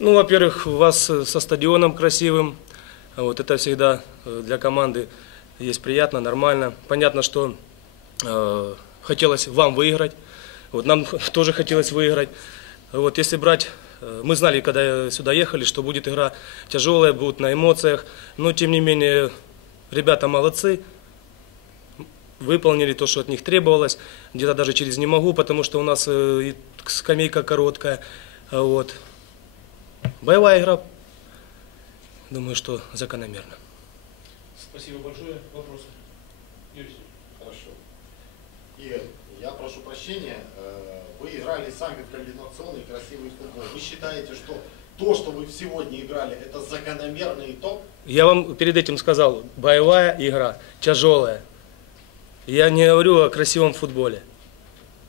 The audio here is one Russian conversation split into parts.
Ну, во-первых, у вас э, со стадионом красивым. Вот это всегда э, для команды есть приятно, нормально. Понятно, что э, хотелось вам выиграть. Вот нам тоже хотелось выиграть. Вот если брать, э, мы знали, когда сюда ехали, что будет игра тяжелая, будут на эмоциях. Но тем не менее, ребята молодцы. Выполнили то, что от них требовалось. Где-то даже через не могу, потому что у нас скамейка короткая. Вот. Боевая игра, думаю, что закономерно. Спасибо большое. Вопросы? Юрий. Хорошо. Игорь, я прошу прощения, э, вы играли сами в комбинационный красивый футбол. Вы считаете, что то, что вы сегодня играли, это закономерный итог? Я вам перед этим сказал, боевая игра, тяжелая. Я не говорю о красивом футболе.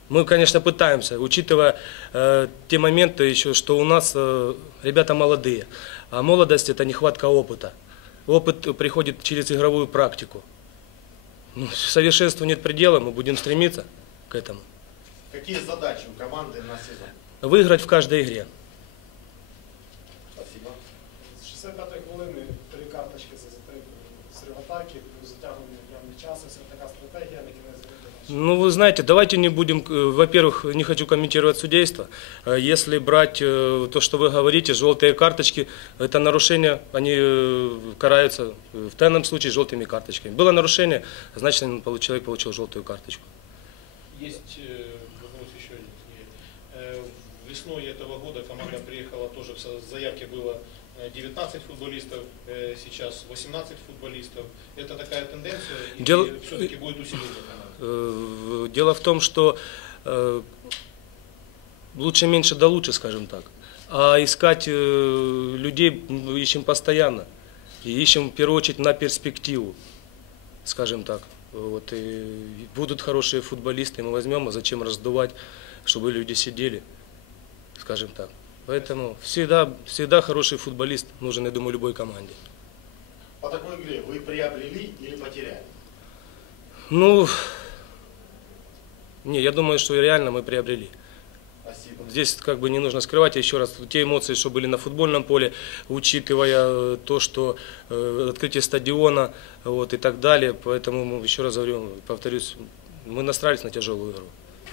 Мы, конечно, пытаемся, учитывая э, те моменты еще, что у нас э, ребята молодые. А молодость – это нехватка опыта. Опыт приходит через игровую практику. Ну, совершенству нет предела, мы будем стремиться к этому. Какие задачи у команды на сезон? Выиграть в каждой игре. Спасибо. З 65-ї хвилини три карточки за затримку з атаки, плюс затягування явний час. Це така стратегія на кінець гри. ну, вы знаете, давайте не будем, э, во-первых, не хочу комментировать судейство. Э, Если брать э, то, что вы говорите, желтые карточки, это нарушение, они караются в данном случае желтыми карточками. Было нарушение, значит, человек получил желтую карточку. Есть э, вопрос еще один. Игорь. Э, Весной этого года команда приехала тоже, в заявке было э, 19 футболистов, э, сейчас 18 футболистов. Это такая тенденция, Дело- все-таки будет усиление команды? Э, Дело в том, что э, лучше меньше да лучше, скажем так. А искать э, людей мы ищем постоянно. И ищем в первую очередь на перспективу, скажем так. Вот, и будут хорошие футболисты, мы возьмем, а зачем раздувать, чтобы люди сидели, скажем так. Поэтому всегда, всегда хороший футболист нужен, я думаю, любой команде. По такой игре вы приобрели или потеряли? Ну, не, я думаю, что реально мы приобрели. Спасибо. Здесь как бы не нужно скрывать еще раз те эмоции, что были на футбольном поле, учитывая э, то, что э, открытие стадиона вот, и так далее. Поэтому еще раз говорю, повторюсь, мы настраивались на тяжелую игру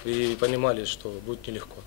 и понимали, что будет нелегко.